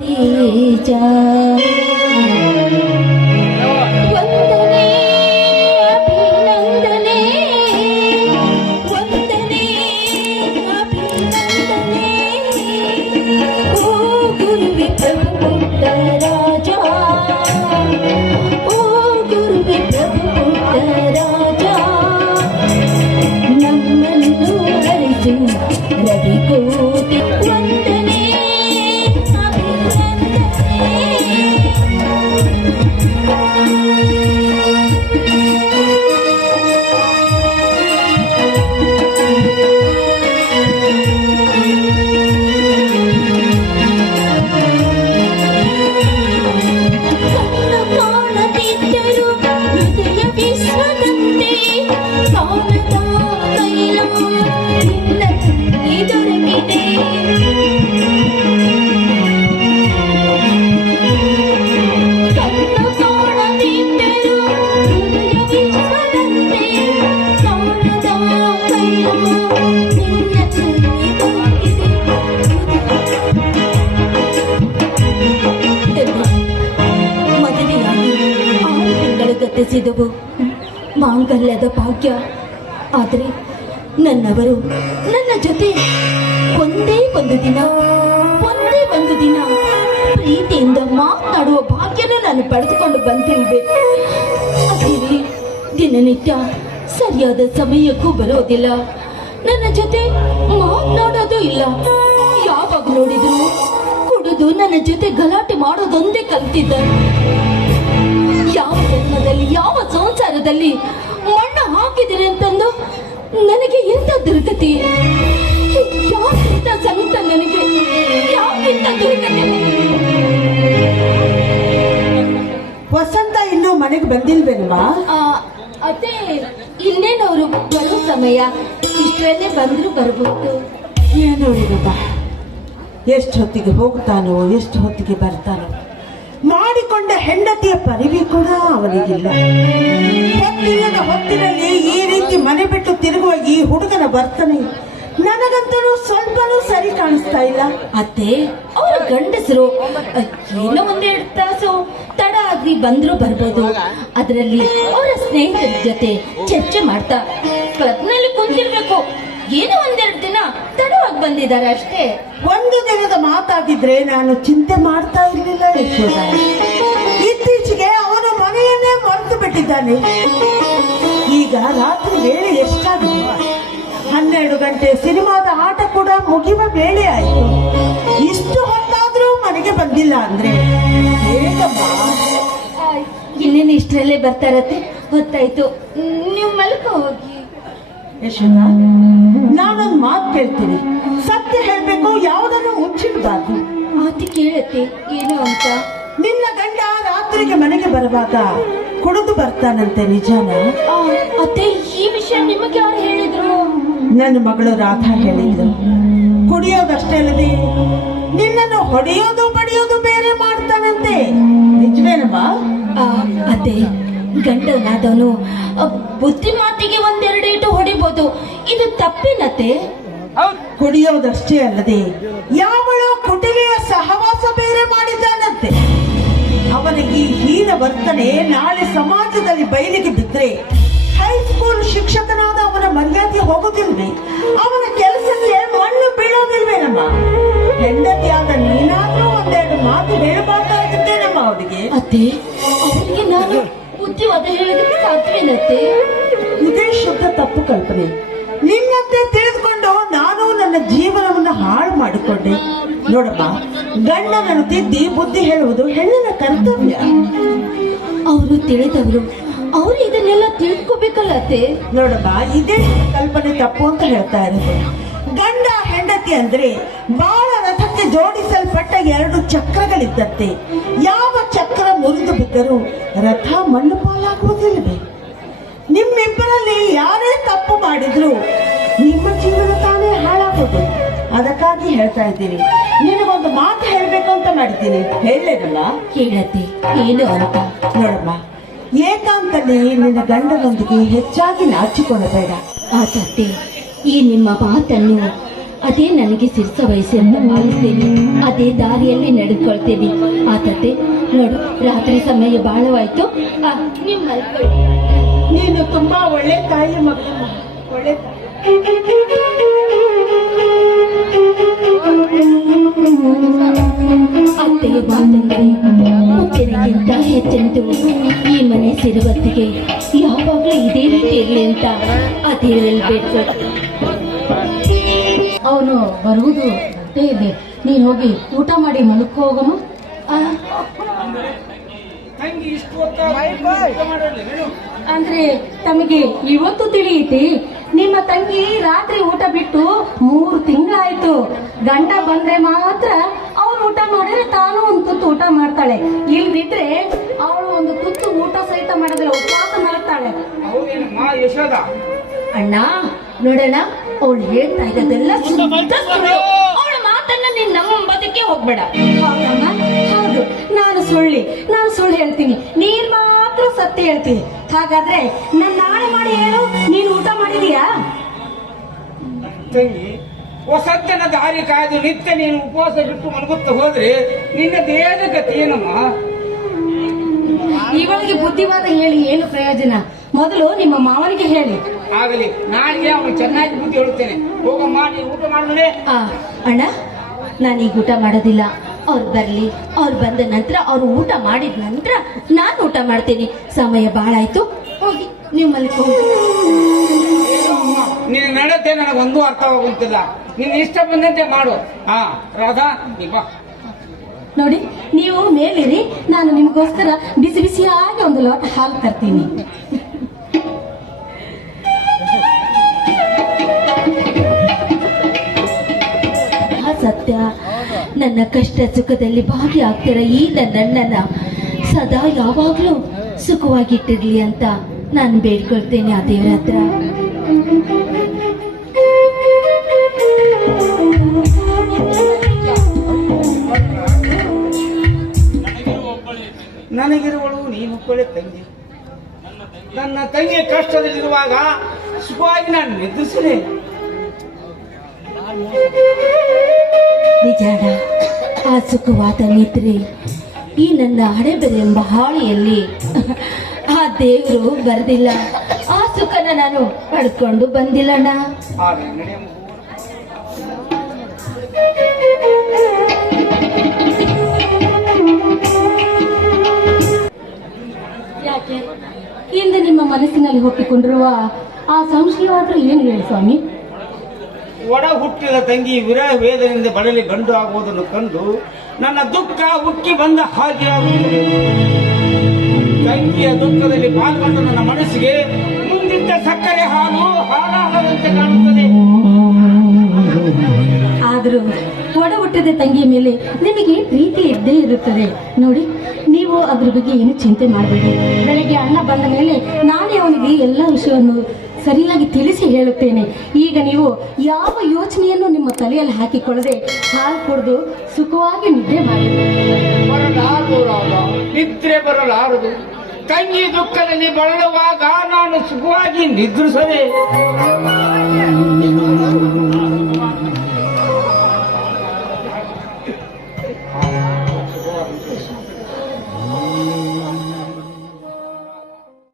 đi chơi ಗತಿಸಿದವು ಮಾಂಗಲ್ಯದ ಭಾಗ್ಯ. ಆದರೆ ನನ್ನವರು ನನ್ನ ಜೊತೆ ಒಂದೇ ಒಂದು ದಿನ, ಒಂದೇ ಒಂದು ದಿನ ಪ್ರೀತಿಯಿಂದ ಮಾತನಾಡುವ ಭಾಗ್ಯನ ನಾನು ಪಡೆದುಕೊಂಡು ಬಂದಿರುವೆ. ಅದೇ ದಿನನಿತ್ಯ ಸರಿಯಾದ ಸಮಯಕ್ಕೂ ಬರೋದಿಲ್ಲ. ನನ್ನ ಜೊತೆ ಮಾತನಾಡೋದು ಇಲ್ಲ. ಯಾವಾಗ ನೋಡಿದ್ರು ಕುಡಿದು ನನ್ನ ಜೊತೆ ಗಲಾಟೆ ಮಾಡೋದೊಂದೇ ಕಲ್ತಿದ್ದಾರೆ ಯಾವ ಜನ್ಮದಲ್ಲಿ ಯಾವ ಸಂಸಾರದಲ್ಲಿ ಮಣ್ಣು ಹಾಕಿದಿರಿ ಅಂತಂದು ನನಗೆ ಎಂತ ದುರ್ಗತಿ ಯಾಕಿಂತ ಸಂತ ನನಗೆ? ಯಾಕಿಂತ ದುರ್ಗತಿ ವಸಂತ ಇನ್ನು ಮನೆಗೆ ಬಂದಿಲ್ವೇನವಾ ಅದೇ ಇನ್ನೇನವರು ಬರೋ ಸಮಯ ಇಷ್ಟರಲ್ಲೇ ಬಂದ್ರು ಬರಬಹುದು ಏನು ಹೇಳಿದಪ್ಪ ಎಷ್ಟು ಹೊತ್ತಿಗೆ ಹೋಗ್ತಾನೋ ಎಷ್ಟು ಹೊತ್ತಿಗೆ ಬರ್ತಾನೋ? ಮಾಡಿಕೊಂಡ ಹೆಂಡತಿಯ ಪರಿವಿ ಕೂಡ ಅವನಿಗಿಲ್ಲ. ಹೊತ್ತಿಲ್ಲದ ಹೊತ್ತಿನಲ್ಲಿ ಈ ರೀತಿ ಮನೆ ಬಿಟ್ಟು ತಿರುಗುವ ಈ ಹುಡುಗನ ವರ್ತನೆ ನನಗಂತೂ ಸ್ವಲ್ಪನೂ ಸರಿ ಕಾಣಿಸ್ತಾ ಇಲ್ಲ. ಅತ್ತೆ ಅವ್ರ ಗಂಡಸರು ಏನೋ ಒಂದೆರಡು ತಾಸು ತಡ ಆಗಿ ಬಂದ್ರು ಬರ್ಬೋದು. ಅದರಲ್ಲಿ ಅವರ ಸ್ನೇಹಿತರ ಜೊತೆ ಚರ್ಚೆ ಮಾಡ್ತಾ ಕ್ಲಬ್ನಲ್ಲಿ ಕುಂತಿರ್ಬೇಕು. ಏನೋ ಒಂದೆರಡು ದಿನ ತಡವಾಗಿ ಬಂದಿದ್ದಾರೆ ಅಷ್ಟೇ. ಒಂದು ದಿನದ ಮಾತಾಗಿದ್ರೆ ನಾನು ಚಿಂತೆ ಮಾಡ್ತಾ ಇರ್ಲಿಲ್ಲ ಬಿಟ್ಟಿದ್ದಾನೆ ಈಗ ರಾತ್ರಿ ವೇಳೆ ಎಷ್ಟಾಗಿದೆ ಹನ್ನೆರಡು ಗಂಟೆ ಸಿನಿಮಾದ ಆಟ ಕೂಡ ಮುಗಿಯುವ ವೇಳೆ ಆಯಿತು. ಇಷ್ಟು ಹೊತ್ತಾದ್ರೂ ಮನೆಗೆ ಬಂದಿಲ್ಲ ಅಂದ್ರೆ? ಇನ್ನೇನು ಇಷ್ಟರಲ್ಲೇ ಬರ್ತಾರತ್ತೆ ಹೊತ್ತಾಯ್ತು ನೀವು ಮಲ್ಕೋ ಹೋಗಿ. ಯಶೋಧ ನಾನೊಂದು ಮಾತು ಕೇಳ್ತೀನಿ. ಸತ್ಯ ಹೇಳ್ಬೇಕು ಯಾವುದನ್ನು ಮುಚ್ಚಿಡಬಾರ್ದು. ಮಾತು ಕೇಳತ್ತೆ ಏನು ಅಂತ? ನಿನ್ನ ಗಂಡ ರಾತ್ರಿಗೆ ಮನೆಗೆ ಬರುವಾಗ ಕುಡಿದು ಬರ್ತಾನಂತೆ ನಿಜಾನ? ಅತ್ತೆ ಈ ವಿಷಯ ನಿಮಗೆ ಯಾರು ಹೇಳಿದ್ರು? ನನ್ನ ಮಗಳು ರಾಧಾ ಹೇಳಿದ್ರು. ಕುಡಿಯೋದಷ್ಟೇ ಅಲ್ಲದೆ ನಿನ್ನನ್ನು ಹೊಡೆಯೋದು ಬಡಿಯೋದು ಬೇರೆ ಮಾಡ್ತಾನಂತೆ. ನಿಜವೇನಮ್ಮ? ಆ, ಅದೇ ಗಂಡನಾದವನು ಬುದ್ಧಿ ಮಾತಿಗೆ ಇಟ್ಟು ಹೊಡಿಬೋದು. ಇದು ತಪ್ಪಿನತೆ ಕುಡಿಯೋದಷ್ಟೇ ಅಲ್ಲದೆ ಯಾವಳ ಕುಟಿಲೆಯ ಸಹವಾಸ ಬೇರೆ ಮಾಡಿದ್ದಾನಂತೆ. ಅವನ ಈ ಹೀನ ವರ್ತನೆ ನಾಳೆ ಸಮಾಜದಲ್ಲಿ ಬಯಲಿಗೆ ಬಿದ್ರೆ ಹೈಸ್ಕೂಲ್ ಶಿಕ್ಷಕನಾದ ಅವನ ಮರ್ಯಾದೆ ಹೋಗುದಿಲ್ವೇ ಅವನ ಕೆಲಸಕ್ಕೆ ಮಣ್ಣು ಬೀಳೋದಿಲ್ವೇನಮ್ಮ? ಹೆಂಡತಿಯಾದ ನೀನಾದ್ರೂ ಒಂದೆರಡು ಮಾತು ಹೇಳಬಾರ್ದಾಗಿದ್ದೇನಮ್ಮ ಅವರಿಗೆ ಅತ್ತೆ ಅವರಿಗೆ ನಾನು ಬುದ್ಧಿವಾದ ಹೇಳಿದ್ರೆ ಸಾಧ್ಯವೇನತ್ತೆ? ಇದೇ ಶುದ್ಧ ತಪ್ಪು ಕಲ್ಪನೆ. ನಿಮ್ಮಂತೆ ತಿಳಿದುಕೊಂಡು ನಾನು ನನ್ನ ಜೀವನವನ್ನು ಹಾಳು ಮಾಡಿಕೊಂಡೆ. ನೋಡಮ್ಮ ಗಂಡನನ್ನು ತಿದ್ದಿ ಬುದ್ಧಿ ಹೇಳುವುದು ಹೆಣ್ಣಿನ ಕರ್ತವ್ಯ. ಅವರು ತಿಳಿದವರು ಅವರು ಇದನ್ನೆಲ್ಲ ತಿಳ್ಕೊಬೇಕಲ್ಲ ನೋಡಪ್ಪ, ಇದೇ ಕಲ್ಪನೆ ತಪ್ಪು ಅಂತ ಹೇಳ್ತಾ ಇರೋದು. ಗಂಡ ಹೆಂಡತಿ ಅಂದ್ರೆ ಬಾಳ ರಥಕ್ಕೆ ಜೋಡಿಸಲ್ಪಟ್ಟ ಎರಡು ಚಕ್ರಗಳಿದ್ದಂತೆ ಯಾವ ಚಕ್ರ ಮುರಿದು ಬಿದ್ದರೂ ರಥ ಮಣ್ಣು ಪಾಲಾಗುವುದಿಲ್ಲವೇ? ನಿಮ್ಮಿಬ್ಬರಲ್ಲಿ ಯಾರೇ ತಪ್ಪು ಮಾಡಿದ್ರು ನಿಮ್ಮ ಜೀವನ ತಾನೇ ಹಾಳಾಗೋದು. ಅದಕ್ಕಾಗಿ ಹೇಳ್ತಾ ಇದ್ದೀನಿ ನಿನಗೊಂದು ಮಾತು ಹೇಳ್ಬೇಕು ಅಂತ ಮಾಡಿದ್ದೀನಿ. ಹೇಳಲೇಬಲ್ಲ ಹೇಳತ್ತೆ ಏನು ಅಂತ ನೋಡಮ್ಮ ಏಕಾಂತಲ್ಲಿ ನಿನ್ನ ಗಂಡನೊಂದಿಗೆ ಹೆಚ್ಚಾಗಿ ನಾಚಿಕೊಳ್ಳಬೇಡ. ಆತತ್ತೆ ಈ ನಿಮ್ಮ ಮಾತನ್ನು ಅದೇ ನನಗೆ ಸಿರ್ಸ ವಯಸ್ಸನ್ನು ಮಾಡಿಸ್ತೀನಿ. ಅದೇ ದಾರಿಯಲ್ಲಿ ನಡೆದುಕೊಳ್ತೇನೆ. ಆತತೆ ನೋಡು ರಾತ್ರಿ ಸಮಯ ಬಹಳವಾಯ್ತು ಆ, ಮಲ್ಕೊಳ್ಳಿ. ನೀನು ತುಂಬಾ ಒಳ್ಳೆ ತಾಯಿ ಮಗಳು ಒಳ್ಳೆ ತಾಯಿ. ಅತ್ತೆಯ ಹೆಚ್ಚೆಂದು ಈ ಮನೆ ಸಿರುವತ್ತಿಗೆ ಯಾವಾಗಲೂ ಇದೇ ರೀತಿ ಇರಲಿ ಅಂತ ಆ ದೇವರಲ್ಲಿ ಬೇಡ್ಕೊಳ್ತೀನಿ ಅವನು ಬರುವುದು ಇದೆ ನೀನು ಹೋಗಿ ಊಟ ಮಾಡಿ ಮಲಕ್ಕೋ ಹೋಗಮ್ಮ ಆ, ಅಂದ್ರೆ ತಮಗೆ ಇವತ್ತು ತಿಳಿಯಿತಿ. ನಿಮ್ಮ ತಂಗಿ ರಾತ್ರಿ ಊಟ ಬಿಟ್ಟು ಮೂರು ತಿಂಗಳಾಯ್ತು. ಗಂಡ ಬಂದ್ರೆ ಮಾತ್ರ ಅವ್ರು ಊಟ ಮಾಡಿದ್ರೆ ತಾನು ಒಂದು ತುತ್ತು ಊಟ ಮಾಡ್ತಾಳೆ. ಇಲ್ದಿದ್ರೆ ಅವಳು ಒಂದು ತುತ್ತು ಊಟ ಸಹಿತ ಮಾಡಿದ್ರೆ ಉಪವಾಸ ಮಾಡ್ತಾಳೆ. ಅಣ್ಣ ನೋಡೋಣ ಅವಳು ಹೇಳ್ತಾ ಇದ್ದೆಲ್ಲ ಸುಳ್ಳು ಅವಳ ಮಾತನ್ನ ನೀನ್ ನಂಬೋದಕ್ಕೆ ಹೋಗ್ಬೇಡ. ಹೌದು. ನಾನು ಸುಳ್ಳಿ. ನಾನು ಸುಳ್ಳು ಹೇಳ್ತೀನಿ. ನೀನ್ ಮಾತ್ರ ಸತ್ಯ ಹೇಳ್ತೀನಿ. ಹಾಗಾದ್ರೆ ನನ್ನ ನಾಳೆ ಮಾಡಿ ಹೇಳು ನೀನು ಊಟ ಮಾಡಿದೀಯಾ? ತಂಗಿ ಹೊಸದ್ದನ ದಾರಿ ಕಾಯ್ದು ನಿತ್ಯ ನೀನು ಉಪವಾಸ ಬಿಟ್ಟು ಮಲಗುತ್ತಾ ಹೋದ್ರೆ ನಿನ್ನ ದೇಹದ ಗತಿ ಏನಮ್ಮ? ಇವಳಿಗೆ ಬುದ್ಧಿವಾದ ಹೇಳಿ ಏನು ಪ್ರಯೋಜನ? ಮೊದಲು ನಿಮ್ಮ ಮಾವನಿಗೆ ಹೇಳಿ. ಆಗಲಿ ನಾಳೆ ಅವನು ಚೆನ್ನಾಗಿ ಬುದ್ಧಿ ಹೇಳುತ್ತೇನೆ. ಹೋಗಮ್ಮ ನೀನು ಊಟ ಮಾಡಿ ಆ, ಅಣ್ಣ ನಾನೀಗ ಊಟ ಮಾಡೋದಿಲ್ಲ. ಅವ್ರು ಬರಲಿ ಅವ್ರು ಬಂದ ನಂತರ ಅವ್ರು ಊಟ ಮಾಡಿದ ನಂತರ ನಾನು ಊಟ ಮಾಡ್ತೀನಿ. ಸಮಯ ಬಹಳ ಆಯ್ತು. ಹೋಗಿ ನೀವು ಮಲ್ಕೊಂಡು ನಿನ್ನ ಒಂದು ನನಗೊಂದು ಅರ್ಥವಾಗುತ್ತಿಲ್ಲ ನಿನ್ನ ಇಷ್ಟ ಬಂದಂತೆ ಮಾಡು. ಹಾ ರಾಧಾ ನೀ ಬಾ. ನೋಡಿ ನೀವು ಮೇಲಿರಿ ನಾನು ನಿಮಗೋಸ್ಕರ ಬಿಸಿ ಬಿಸಿಯಾಗಿ ಒಂದು ಲೋಟ ಹಾಲು ತರ್ತೀನಿ. ಸತ್ಯ. ನನ್ನ ಕಷ್ಟ ಸುಖದಲ್ಲಿ ಭಾಗಿಯಾಗ್ತಿರ ಈ ನನ್ನನ್ನ ಸದಾ ಯಾವಾಗ್ಲೂ ಸುಖವಾಗಿಟ್ಟಿರ್ಲಿ ಅಂತ ನಾನು ಬೇಡ್ಕೊಳ್ತೇನೆ ಆ ದೇವರ ಹತ್ರ. ನನಗಿರುವಳು ನೀ ಮುಕ್ಕಳೆ ತಂಗಿ. ನನ್ನ ತಂಗಿ ಕಷ್ಟದಲ್ಲಿರುವಾಗ ಸುಖವಾಗಿ ನಾನು ನಿದ್ರಿಸಲೇ ನಿಜಾಡ ಆ ಸುಖವಾದ ನಿದ್ರೆ, ಈ ನನ್ನ ಹಣೆಬೆರೆ ಎಂಬ ಹಾಳಿಯಲ್ಲಿ ಆ ದೇವರು ಬರೆದಿಲ್ಲ. ಆ ಸುಖನ ನಾನು ಪಡ್ಕೊಂಡು ಬಂದಿಲ್ಲಣ್ಣ. ಯಾಕೆ? ಇಂದು ನಿಮ್ಮ ಮನಸ್ಸಿನಲ್ಲಿ ಹುಟ್ಟಿಕೊಂಡಿರುವ ಆ ಸಂಶಯವಾದರೂ ಏನು ಹೇಳಿ ಸ್ವಾಮಿ? ಒಡ ಹುಟ್ಟಿದ ತಂಗಿ ವಿರಹ ವೇದನೆಯಿಂದ ಬಳಲಿ ಗಂಡು ಆಗುವುದನ್ನು ಕಂಡು ನನ್ನ ದುಃಖ ಉಕ್ಕಿ ಬಂದ ಹಾಗೆ ತಂಗಿಯ ದುಃಖದಲ್ಲಿ ಪಾಲ್ಗೊಂಡ ನನ್ನ ಮನಸ್ಸಿಗೆ ಮುಂದಿದ್ದ ಸಕ್ಕರೆ ಹಾಲು ಹಾಲಾಗದಂತೆ ಕಾಣುತ್ತದೆ. ಆದರೂ ಒಡ ಹುಟ್ಟದ ತಂಗಿಯ ಮೇಲೆ ನಿಮಗೆ ಪ್ರೀತಿ ಇದ್ದೇ ಇರುತ್ತದೆ. ನೋಡಿ, ನೀವು ಅದ್ರ ಬಗ್ಗೆ ಏನು ಚಿಂತೆ ಮಾಡಬೇಡಿ. ಬೆಳಗ್ಗೆ ಅಣ್ಣ ಬಂದ ಮೇಲೆ ನಾನೇ ಅವನಿಗೆ ಎಲ್ಲ ವಿಷಯವನ್ನು ಸರಿಯಾಗಿ ತಿಳಿಸಿ ಹೇಳುತ್ತೇನೆ. ಈಗ ನೀವು ಯಾವ ಯೋಚನೆಯನ್ನು ನಿಮ್ಮ ತಲೆಯಲ್ಲಿ ಹಾಕಿಕೊಳ್ಳದೆ ಹಾಲು ಕುಡಿದು ಸುಖವಾಗಿ ನಿದ್ದೆ ಮಾಡಿ. ನಿದ್ರೆ ಬರಲಾರದು. ತಂಗಿ ದುಃಖದಲ್ಲಿ ಬಳಲುವಾಗ ನಾನು ಸುಖವಾಗಿ ನಿದ್ರಿಸದೆ.